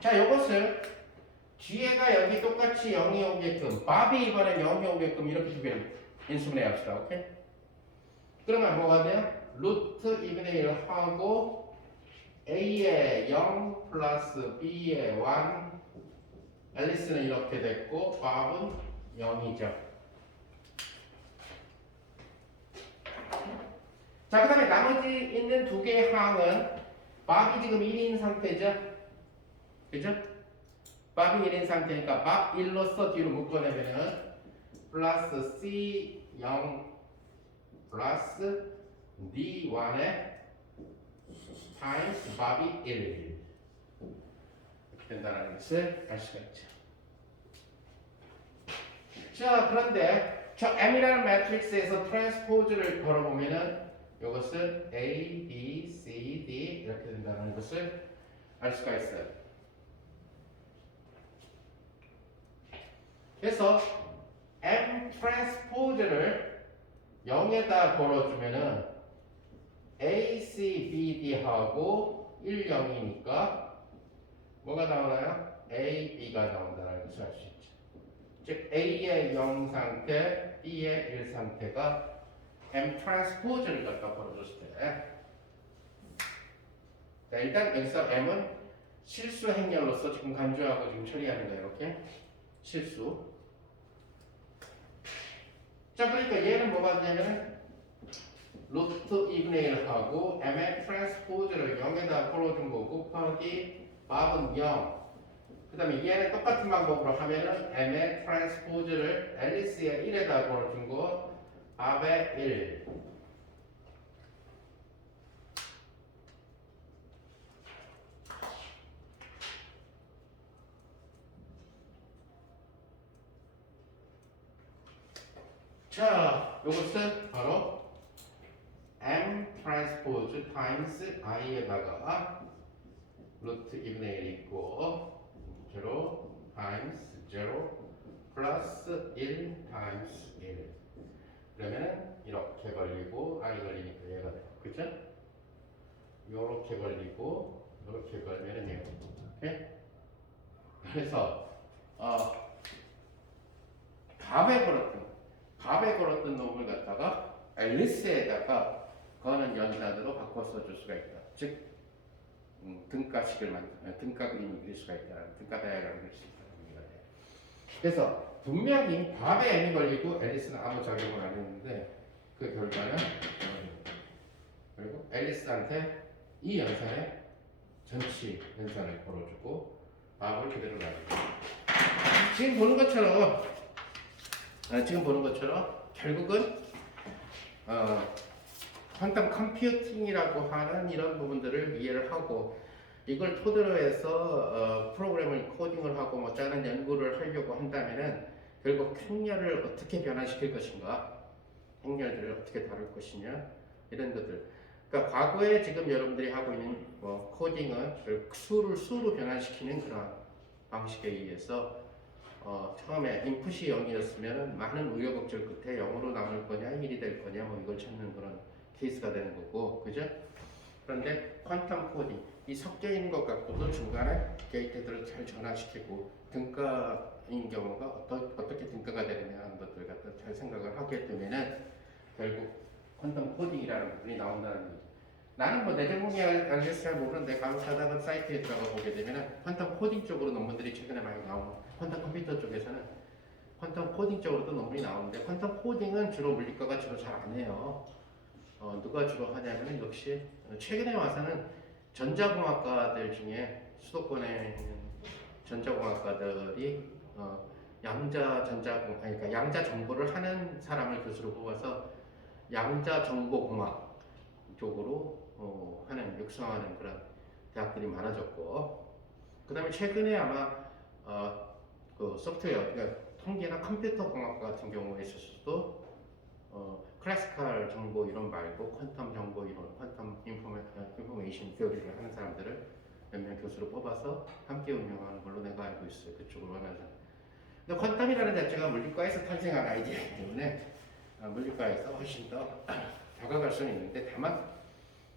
자, 이것을 뒤에가 여기 똑같이 0이 오게끔 밥이 이번엔 0이 오게끔 이렇게 두 개를 인수분해 합시다. 오케이? 그러면 뭐가 돼요? 루트 2분의 1 하고 a의 0 플러스 b의 1 앨리스는 이렇게 됐고 밥은 0이죠. 자, 그 다음에 나머지 있는 두 개의 항은 밥이 지금 1인 상태죠. 그죠? 밥이 1인 상태니까 밥 1로서 뒤로 묶어내면은 플러스 C 0 플러스 D1의 타임스 밥이 1 이렇게 된다는 것을 알 수가 있죠. 자, 그런데 저 M이라는 매트릭스에서 트랜스포즈를 걸어보면은 이것은 A, B, C, D 이렇게 된다는 것을 알 수가 있어요. 그래서 M 트랜스포즈를 0에다 걸어주면은 A, C, B, D하고 1, 0이니까 뭐가 나오나요? A, B가 나온다는 것을 알 수 있죠. 즉 A의 0 상태, B의 1 상태가 M 트랜스포즈를 갖다 걸어줬을 때 자, 일단 여기서 M은 실수 행렬로서 지금 간주하고 지금 처리하는 거예요. 이렇게 실수. 자, 그러니까 얘는 뭐가 되냐면 루트 이브네일 하고 M의 트랜스포즈를 0에다 걸어준 거고 곱하기 밥은 0. 그 다음에 얘는 똑같은 방법으로 하면은 M의 트랜스포즈를 앨리스의 1에다 걸어준 거 밥의 1. 자, 이것은 바로 M 트랜스포즈 타임스 I에다가 루트 이브네일 있고 0 타임스 0 플러스 1 타임스 1 그러면 이렇게 걸리고 I 걸리니까 얘가 돼요. 그쵸? 요렇게 걸리고 요렇게 걸리면 얘가 돼요. 그래서 밥에 걸었던 놈을 갖다가 앨리스에다가 거는 연산으로 바꿔 써줄 수가 있다. 즉 등가식을 등가 그림을 그릴 수가 있다. 등가 다이아그램을 그릴 수 있다는 의미가 돼요. 그래서 분명히 밥에 M이 걸리고 앨리스는 아무 작용을 안 했는데 그 결과는 그리고 앨리스한테 이 연산에 전치 연산을 걸어주고 밥을 그대로 놔주고 지금 보는 것처럼 결국은 퀀텀 컴퓨팅이라고 하는 이런 부분들을 이해를 하고 이걸 토대로 해서 프로그램을 코딩을 하고 뭐 짜는 연구를 하려고 한다면은 결국 행렬을 어떻게 변화시킬 것인가, 행렬들을 어떻게 다룰 것이냐 이런 것들. 그러니까 과거에 지금 여러분들이 하고 있는 뭐 코딩은 결국 수로 변환시키는 그런 방식에 의해서 처음에 인풋이 0이었으면 많은 우여곡절 끝에 0으로 남을 거냐 1이 될 거냐 뭐 이걸 찾는 그런 케이스가 되는 거고, 그죠? 그런데 퀀텀 코딩 이 섞여 있는 것 갖고도 중간에 게이트들을 잘 전환시키고 등가인 경우가 어떻게 등가가 되느냐 하는 것들 갖다 잘 생각을 하게 되면은 결국 퀀텀 코딩이라는 부분이 나온다는 얘기. 나는 뭐 내 전공이 알겠어 잘 모르는데 간혹하다가 사이트에 들어가 보게 되면은 퀀텀 코딩 쪽으로 논문들이 최근에 많이 나오고 퀀텀 컴퓨터 쪽에서는 퀀텀 코딩 쪽으로도 논문이 나오는데 퀀텀 코딩은 주로 물리과가 주로 잘 안 해요. 누가 주로 하냐면 역시 최근에 와서는 전자공학과들 중에 수도권에 있는 전자공학과들이 그러니까 양자 정보를 하는 사람을 교수로 뽑아서 양자 정보공학 쪽으로 육성하는 그런 대학들이 많아졌고, 그 다음에 최근에 아마 그 소프트웨어, 그러니까 통계나 컴퓨터 공학 같은 경우에 있어서도 클래시컬 정보 이론 말고 퀀텀 정보 이론, 퀀텀 인포메이션 테오리를 하는 사람들을 몇 명 교수로 뽑아서 함께 운영하는 걸로 내가 알고 있어요. 그쪽으로 하면서. 근데 퀀텀이라는 자체가 물리과에서 탄생한 아이디어이기 때문에 물리과에서 훨씬 더 다가갈 수는 있는데, 다만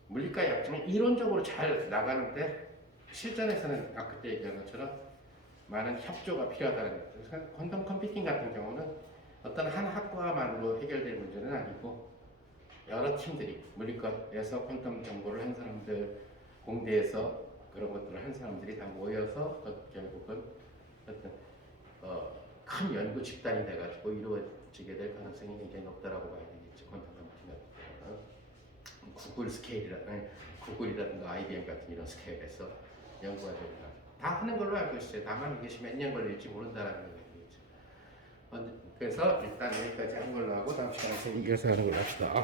물리과의 약점은 이론적으로 잘 나가는데 실전에서는 아까 그때 얘기한 것처럼 많은 협조가 필요하다는 거예요. 퀀텀 컴퓨팅 같은 경우는 어떤 한 학과만으로 해결될 문제는 아니고 여러 팀들이 물리과에서 퀀텀 정보를 한 사람들, 공대에서 그런 것들을 한 사람들이 다 모여서 결국은 어떤 큰 연구 집단이 돼가지고 이루어지게 될 가능성이 굉장히 높다라고 봐야 되겠죠. 퀀텀 컴퓨팅 같은 경우는 구글이라든가 IBM 같은 이런 스케일에서 연구가 됩니다. 다 하는 걸로 알고 있어요. 다만 이것이 몇 년 걸릴지 모른다라는 얘기죠. 그래서 일단 여기까지 하는 걸로 하고 다음 시간에 이어서 하는 걸로 합시다.